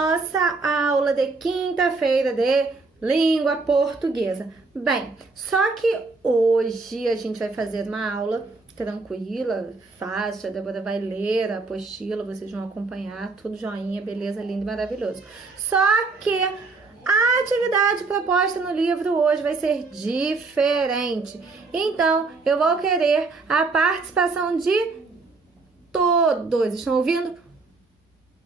nossa aula de quinta-feira de língua portuguesa. Bem, só que hoje a gente vai fazer uma aula tranquila, fácil. A Débora vai ler a apostila, vocês vão acompanhar, tudo joinha, beleza, lindo e maravilhoso. Só que a atividade proposta no livro hoje vai ser diferente. Então, eu vou querer a participação de todos. Estão ouvindo?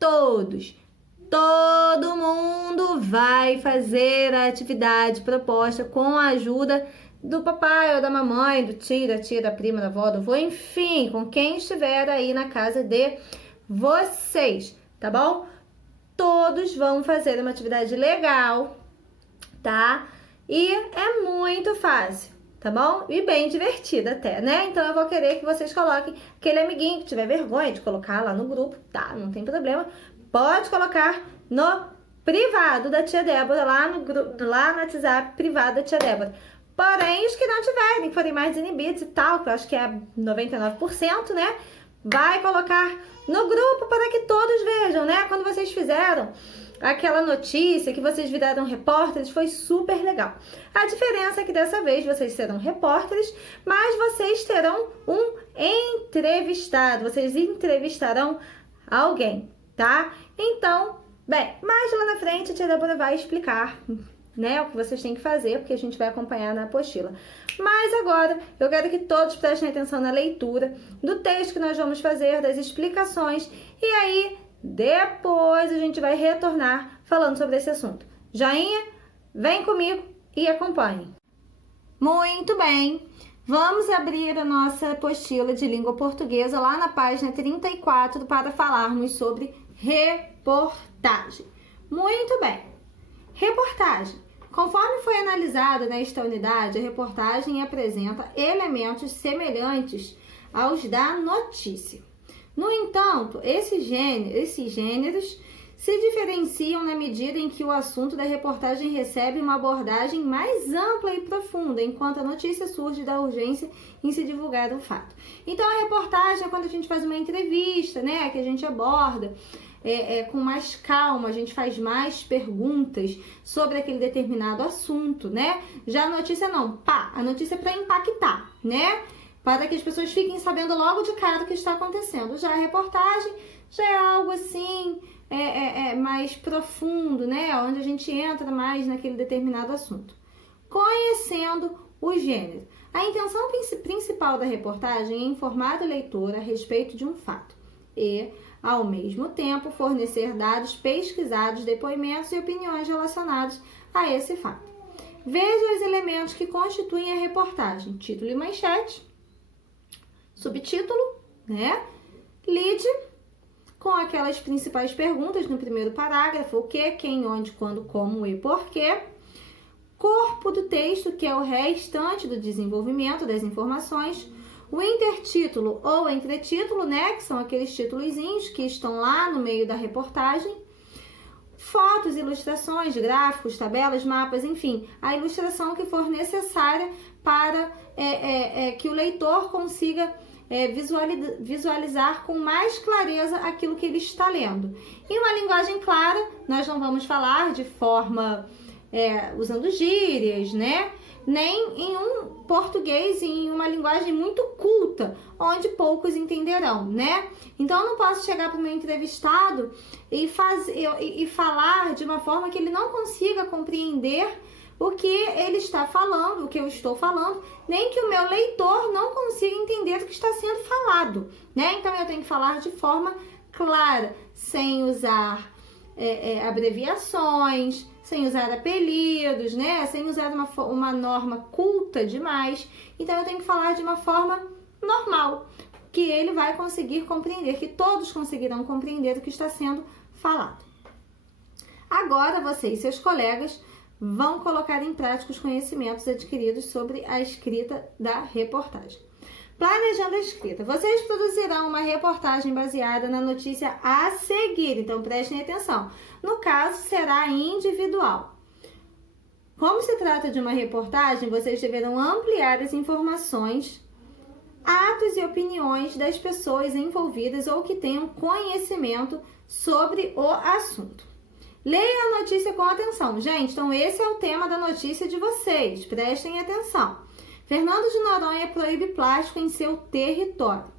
Todos. Todo mundo vai fazer a atividade proposta com a ajuda do papai ou da mamãe, do tio, da tia, da prima, da avó, do avô, enfim, com quem estiver aí na casa de vocês, tá bom? Todos vão fazer uma atividade legal, tá? E é muito fácil, tá bom? E bem divertida até, né? Então eu vou querer que vocês coloquem aquele amiguinho que tiver vergonha de colocar lá no grupo, tá? Não tem problema. Pode colocar no privado da tia Débora, lá no WhatsApp privado da tia Débora. Porém, os que não tiverem, que forem mais inibidos e tal, que eu acho que é 99%, né? Vai colocar no grupo para que todos vejam, né? Quando vocês fizeram aquela notícia que vocês viraram repórteres, foi super legal. A diferença é que dessa vez vocês serão repórteres, mas vocês terão um entrevistado. Vocês entrevistarão alguém, tá? Então, bem, mais lá na frente a tia Débora vai explicar, né, o que vocês têm que fazer, porque a gente vai acompanhar na apostila. Mas agora eu quero que todos prestem atenção na leitura do texto que nós vamos fazer, das explicações, e aí depois a gente vai retornar falando sobre esse assunto. Joinha? Vem comigo e acompanhe. Muito bem, vamos abrir a nossa apostila de língua portuguesa lá na página 34 para falarmos sobre reportagem. Muito bem, reportagem. Conforme foi analisado nesta unidade, a reportagem apresenta elementos semelhantes aos da notícia. No entanto, esses gêneros se diferenciam na medida em que o assunto da reportagem recebe uma abordagem mais ampla e profunda, enquanto a notícia surge da urgência em se divulgar o fato. Então, a reportagem é quando a gente faz uma entrevista, né, que a gente aborda com mais calma, a gente faz mais perguntas sobre aquele determinado assunto, né? Já a notícia não, a notícia é para impactar, né? Para que as pessoas fiquem sabendo logo de cara o que está acontecendo. Já a reportagem já é algo assim, mais profundo, né? Onde a gente entra mais naquele determinado assunto. Conhecendo o gênero. A intenção principal da reportagem é informar o leitor a respeito de um fato e, ao mesmo tempo, fornecer dados pesquisados, depoimentos e opiniões relacionados a esse fato. Veja os elementos que constituem a reportagem: título e manchete, subtítulo, né? Lead, com aquelas principais perguntas no primeiro parágrafo: o que, quem, onde, quando, como e porquê. Corpo do texto, que é o restante do desenvolvimento das informações. O intertítulo ou entretítulo, né, que são aqueles títulozinhos que estão lá no meio da reportagem. Fotos, ilustrações, gráficos, tabelas, mapas, enfim, a ilustração que for necessária para que o leitor consiga visualizar com mais clareza aquilo que ele está lendo. Em uma linguagem clara, nós não vamos falar de forma usando gírias, né? Nem em um português, em uma linguagem muito culta, onde poucos entenderão, né? Então, eu não posso chegar para o meu entrevistado e falar de uma forma que ele não consiga compreender o que ele está falando, o que eu estou falando, nem que o meu leitor não consiga entender o que está sendo falado, né? Então, eu tenho que falar de forma clara, sem usar abreviações, sem usar apelidos, né? Sem usar uma norma culta demais. Então, eu tenho que falar de uma forma normal, que ele vai conseguir compreender, que todos conseguirão compreender o que está sendo falado. Agora, você e seus colegas vão colocar em prática os conhecimentos adquiridos sobre a escrita da reportagem. Planejando a escrita. Vocês produzirão uma reportagem baseada na notícia a seguir, então prestem atenção. No caso, será individual. Como se trata de uma reportagem, vocês deverão ampliar as informações, atos e opiniões das pessoas envolvidas ou que tenham conhecimento sobre o assunto. Leia a notícia com atenção. Gente, então esse é o tema da notícia de vocês. Prestem atenção. Fernando de Noronha proíbe plástico em seu território.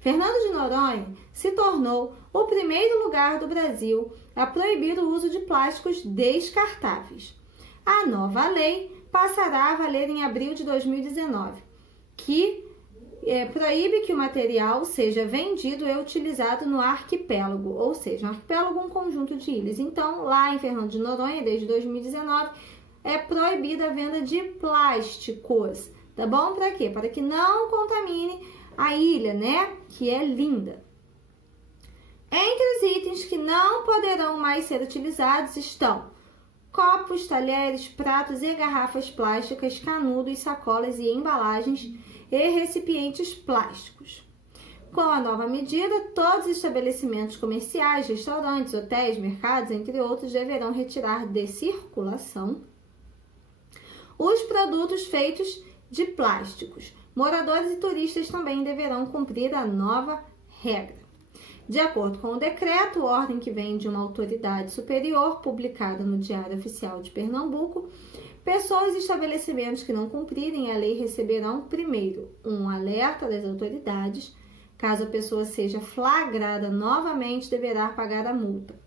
Fernando de Noronha se tornou o primeiro lugar do Brasil a proibir o uso de plásticos descartáveis. A nova lei passará a valer em abril de 2019, que proíbe que o material seja vendido e utilizado no arquipélago, ou seja, um arquipélago é um conjunto de ilhas. Então, lá em Fernando de Noronha, desde 2019, é proibida a venda de plásticos, tá bom? Para quê? Para que não contamine a ilha, né? Que é linda. Entre os itens que não poderão mais ser utilizados estão copos, talheres, pratos e garrafas plásticas, canudos, sacolas e embalagens e recipientes plásticos. Com a nova medida, todos os estabelecimentos comerciais, restaurantes, hotéis, mercados, entre outros, deverão retirar de circulação os produtos feitos de plásticos. Moradores e turistas também deverão cumprir a nova regra. De acordo com o decreto, ordem que vem de uma autoridade superior, publicada no Diário Oficial de Pernambuco, pessoas e estabelecimentos que não cumprirem a lei receberão, primeiro, um alerta das autoridades. Caso a pessoa seja flagrada novamente, deverá pagar a multa.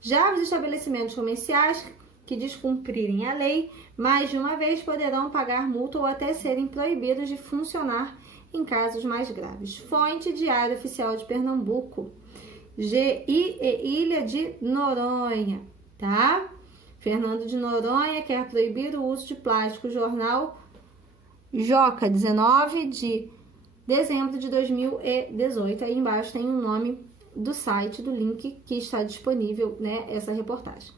Já os estabelecimentos comerciais que descumprirem a lei, mais de uma vez poderão pagar multa ou até serem proibidos de funcionar em casos mais graves. Fonte: Diário Oficial de Pernambuco. GI e Ilha de Noronha, tá? Fernando de Noronha quer proibir o uso de plástico. Jornal Joca, 19 de dezembro de 2018. Aí embaixo tem o nome do site, do link que está disponível, né, essa reportagem.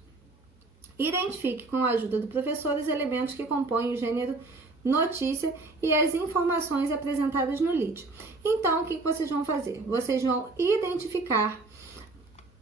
Identifique com a ajuda do professor os elementos que compõem o gênero notícia e as informações apresentadas no lead. Então, o que vocês vão fazer? Vocês vão identificar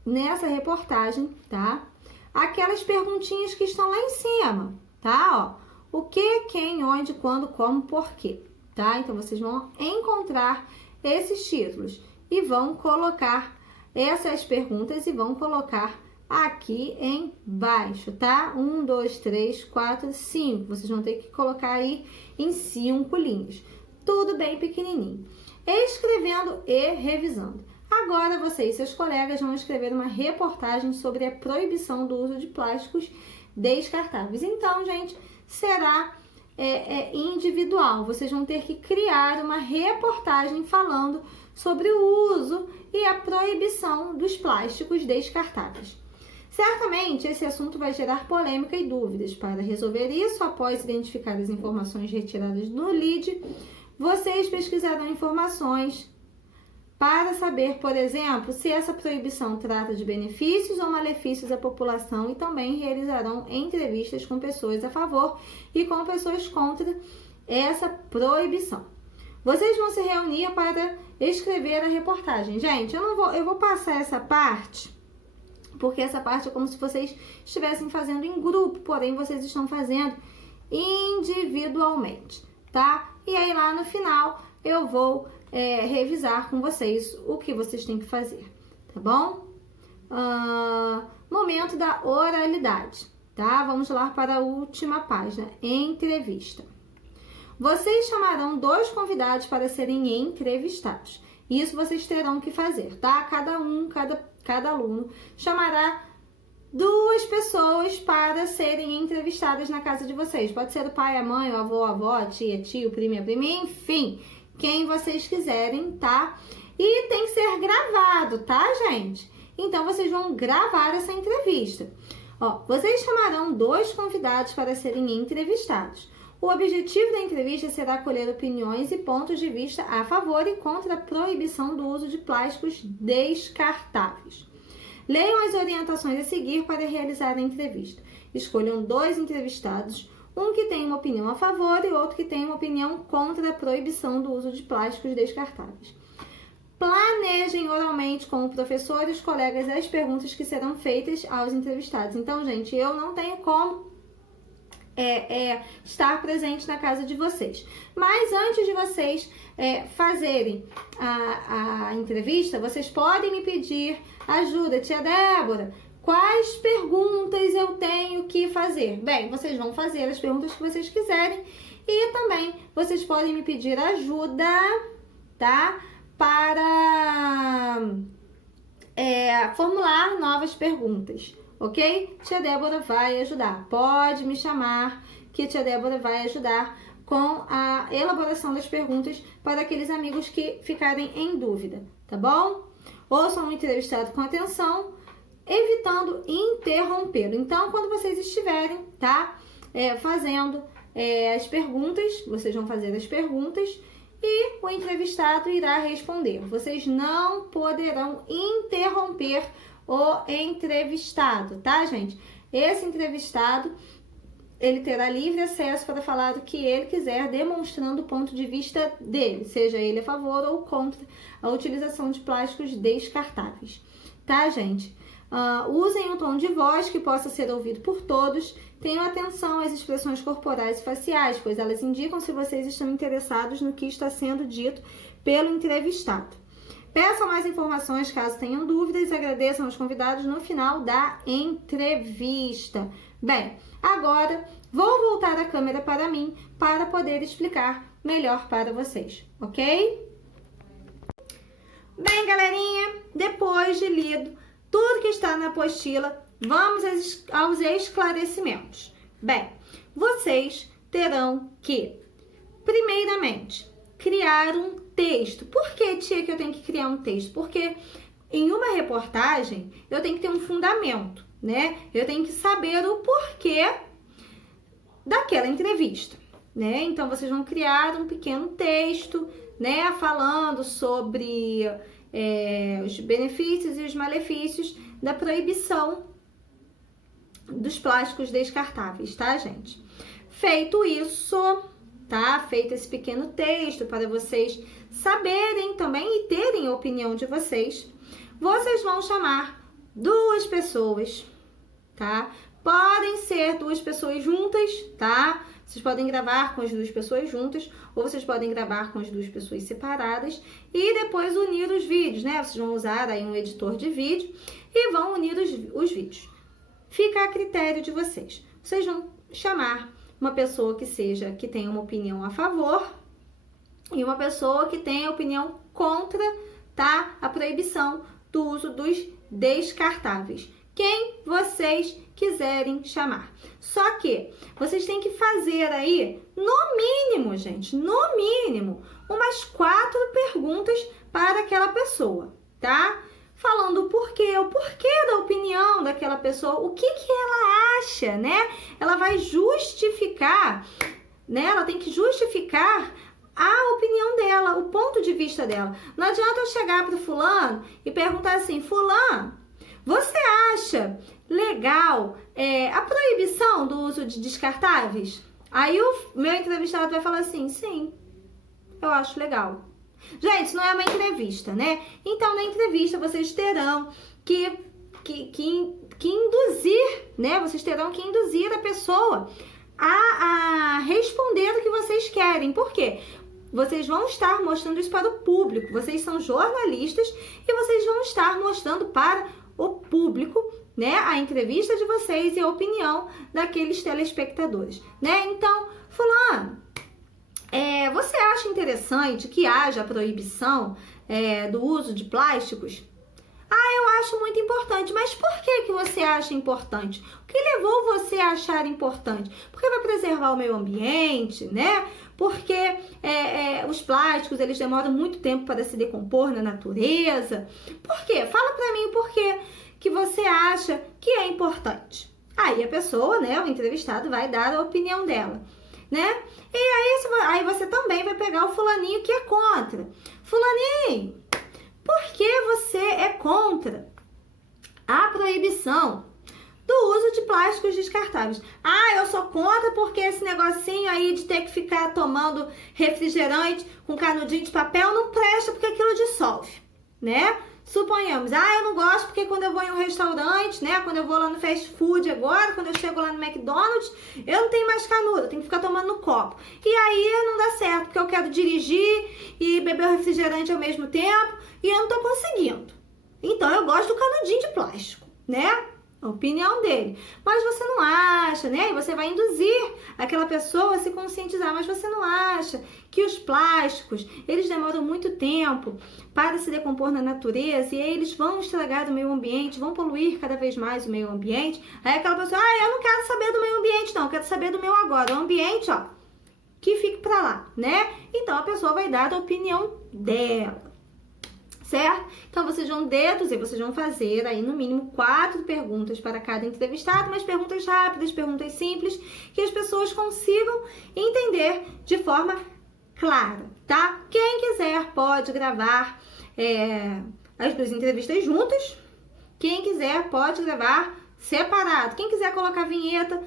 nessa reportagem, tá? Aquelas perguntinhas que estão lá em cima, tá? Ó, o que, quem, onde, quando, como, porquê, tá? Então, vocês vão encontrar esses títulos e vão colocar essas perguntas e vão colocar aqui embaixo, tá? 1, 2, 3, 4, 5. Vocês vão ter que colocar aí em 5 linhas. Tudo bem pequenininho. Escrevendo e revisando. Agora você e seus colegas vão escrever uma reportagem sobre a proibição do uso de plásticos descartáveis. Então, gente, será individual. Vocês vão ter que criar uma reportagem falando sobre o uso e a proibição dos plásticos descartáveis. Certamente, esse assunto vai gerar polêmica e dúvidas. Para resolver isso, após identificar as informações retiradas no lead, vocês pesquisarão informações para saber, por exemplo, se essa proibição trata de benefícios ou malefícios à população e também realizarão entrevistas com pessoas a favor e com pessoas contra essa proibição. Vocês vão se reunir para escrever a reportagem. Gente, eu vou passar essa parte, porque essa parte é como se vocês estivessem fazendo em grupo, porém vocês estão fazendo individualmente, tá? E aí lá no final eu vou revisar com vocês o que vocês têm que fazer, tá bom? Momento da oralidade, tá? Vamos lá para a última página, entrevista. Vocês chamarão 2 convidados para serem entrevistados. Isso vocês terão que fazer, tá? Cada aluno chamará 2 pessoas para serem entrevistadas na casa de vocês. Pode ser o pai, a mãe, o avô, a avó, a tia, tio, primo, a prima, enfim, quem vocês quiserem, tá? E tem que ser gravado, tá, gente? Então, vocês vão gravar essa entrevista. Ó, vocês chamarão 2 convidados para serem entrevistados. O objetivo da entrevista será colher opiniões e pontos de vista a favor e contra a proibição do uso de plásticos descartáveis. Leiam as orientações a seguir para realizar a entrevista. Escolham 2 entrevistados, um que tem uma opinião a favor e outro que tem uma opinião contra a proibição do uso de plásticos descartáveis. Planejem oralmente com o professor e os colegas as perguntas que serão feitas aos entrevistados. Então, gente, eu não tenho como estar presente na casa de vocês. Mas antes de vocês fazerem a entrevista, vocês podem me pedir ajuda. Tia Débora, quais perguntas eu tenho que fazer? Bem, vocês vão fazer as perguntas que vocês quiserem e também vocês podem me pedir ajuda, tá? Para formular novas perguntas, ok? Tia Débora vai ajudar. Pode me chamar que a tia Débora vai ajudar com a elaboração das perguntas para aqueles amigos que ficarem em dúvida, tá bom? Ouçam o entrevistado com atenção, evitando interrompê-lo. Então, quando vocês estiverem, tá? Fazendo as perguntas, vocês vão fazer as perguntas e o entrevistado irá responder. Vocês não poderão interromper o entrevistado, tá, gente? Esse entrevistado, ele terá livre acesso para falar o que ele quiser, demonstrando o ponto de vista dele, seja ele a favor ou contra a utilização de plásticos descartáveis, tá, gente? Usem um tom de voz que possa ser ouvido por todos. Tenham atenção às expressões corporais e faciais, pois elas indicam se vocês estão interessados no que está sendo dito pelo entrevistado. Peçam mais informações caso tenham dúvidas e agradeçam aos convidados no final da entrevista. Bem, agora vou voltar a câmera para mim para poder explicar melhor para vocês, ok? Bem, galerinha, depois de lido tudo que está na apostila, vamos aos esclarecimentos. Bem, vocês terão que, primeiramente, criar um texto. Por que, tia, que eu tenho que criar um texto? Porque em uma reportagem eu tenho que ter um fundamento, né? Eu tenho que saber o porquê daquela entrevista, né? Então, vocês vão criar um pequeno texto, né? Falando sobre os benefícios e os malefícios da proibição dos plásticos descartáveis, tá, gente? Feito isso, tá? Feito esse pequeno texto para vocês saberem também e terem a opinião de vocês, vocês vão chamar duas pessoas, tá? Podem ser duas pessoas juntas, tá? Vocês podem gravar com as duas pessoas juntas ou vocês podem gravar com as duas pessoas separadas e depois unir os vídeos, né? Vocês vão usar aí um editor de vídeo e vão unir os vídeos. Fica a critério de vocês. Vocês vão chamar uma pessoa que tenha uma opinião a favor e uma pessoa que tenha opinião contra, tá? A proibição do uso dos descartáveis. Quem vocês quiserem chamar. Só que vocês têm que fazer aí, no mínimo, gente, no mínimo, umas 4 perguntas para aquela pessoa, tá? Falando o porquê da opinião daquela pessoa, o que ela acha, né? Ela vai justificar, né? Ela tem que justificar a opinião dela, o ponto de vista dela. Não adianta eu chegar para o fulano e perguntar assim, fulano, você acha legal a proibição do uso de descartáveis? Aí o meu entrevistado vai falar assim, sim, eu acho legal. Gente, isso não é uma entrevista, né? Então, na entrevista, vocês terão que induzir, né? Vocês terão que induzir a pessoa a responder o que vocês querem. Por quê? Vocês vão estar mostrando isso para o público. Vocês são jornalistas e vocês vão estar mostrando para o público, né, a entrevista de vocês e a opinião daqueles telespectadores, né? Então, fulano, você acha interessante que haja a proibição do uso de plásticos? Eu acho muito importante. Mas por que você acha importante? O que levou você a achar importante? Porque vai preservar o meio ambiente, né? Porque os plásticos, eles demoram muito tempo para se decompor na natureza. Por quê? Fala pra mim o porquê que você acha que é importante. Aí a pessoa, né, o entrevistado, vai dar a opinião dela, né? E aí você também vai pegar o fulaninho que é contra. Fulaninho, por que você é contra a proibição do uso de plásticos descartáveis? Eu sou contra porque esse negocinho aí de ter que ficar tomando refrigerante com canudinho de papel não presta porque aquilo dissolve, né? Suponhamos, eu não gosto porque quando eu vou em um restaurante, né, quando eu vou lá no fast food agora, quando eu chego lá no McDonald's, eu não tenho mais canudo, eu tenho que ficar tomando no copo. E aí não dá certo, porque eu quero dirigir e beber o refrigerante ao mesmo tempo e eu não tô conseguindo. Então eu gosto do canudinho de plástico, né? a opinião dele. Mas você não acha, né? E você vai induzir aquela pessoa a se conscientizar, mas você não acha que os plásticos, eles demoram muito tempo para se decompor na natureza e aí eles vão estragar o meio ambiente, vão poluir cada vez mais o meio ambiente? Aí aquela pessoa, eu não quero saber do meio ambiente não, eu quero saber do meu agora. O ambiente, ó, que fique pra lá, né? Então a pessoa vai dar a opinião dela. Certo? Então, vocês vão deduzir, vocês vão fazer aí no mínimo 4 perguntas para cada entrevistado, mas perguntas rápidas, perguntas simples, que as pessoas consigam entender de forma clara, tá? Quem quiser pode gravar as 2 entrevistas juntas, quem quiser pode gravar separado, quem quiser colocar vinheta,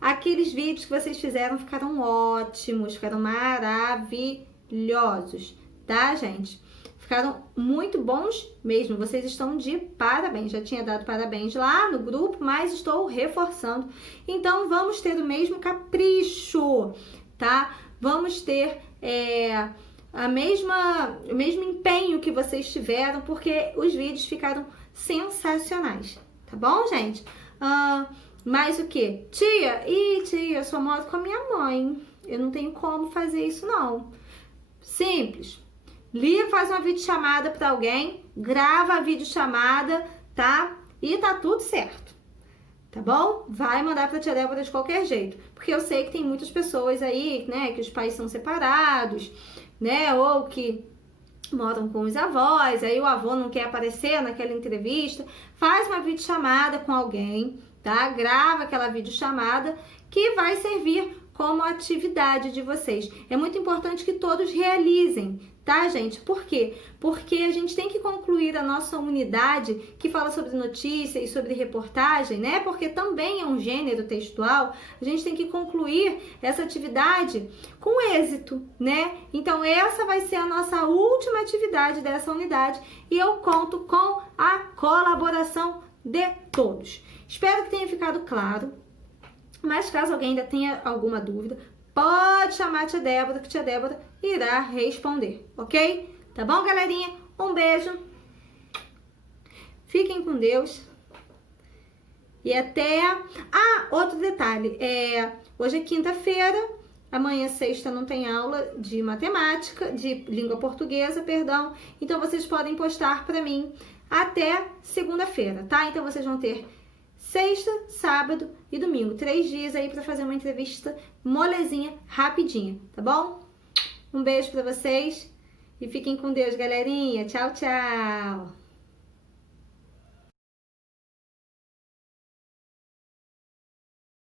aqueles vídeos que vocês fizeram ficaram ótimos, ficaram maravilhosos, tá, gente? Ficaram muito bons mesmo, vocês estão de parabéns. Já tinha dado parabéns lá no grupo, mas estou reforçando. Então, vamos ter o mesmo capricho, tá? Vamos ter o mesmo empenho que vocês tiveram, porque os vídeos ficaram sensacionais, tá bom, gente? Mas o que? Tia, eu só moro com a minha mãe, eu não tenho como fazer isso não. Simples. Liga, faz uma videochamada para alguém, grava a videochamada, tá? E tá tudo certo, tá bom? Vai mandar pra tia Débora de qualquer jeito, porque eu sei que tem muitas pessoas aí, né, que os pais são separados, né, ou que moram com os avós, aí o avô não quer aparecer naquela entrevista. Faz uma videochamada com alguém, tá? Grava aquela videochamada que vai servir como atividade de vocês. É muito importante que todos realizem, tá, gente? Por quê? Porque a gente tem que concluir a nossa unidade que fala sobre notícia e sobre reportagem, né? Porque também é um gênero textual. A gente tem que concluir essa atividade com êxito, né? Então, essa vai ser a nossa última atividade dessa unidade e eu conto com a colaboração de todos. Espero que tenha ficado claro. Mas caso alguém ainda tenha alguma dúvida, pode chamar a tia Débora, que a tia Débora irá responder, ok? Tá bom, galerinha? Um beijo. Fiquem com Deus. E até... outro detalhe. Hoje é quinta-feira, amanhã sexta não tem aula de matemática, de língua portuguesa, perdão. Então, vocês podem postar para mim até segunda-feira, tá? Então, vocês vão ter sexta, sábado e domingo. 3 dias aí para fazer uma entrevista molezinha, rapidinha, tá bom? Um beijo para vocês e fiquem com Deus, galerinha. Tchau, tchau!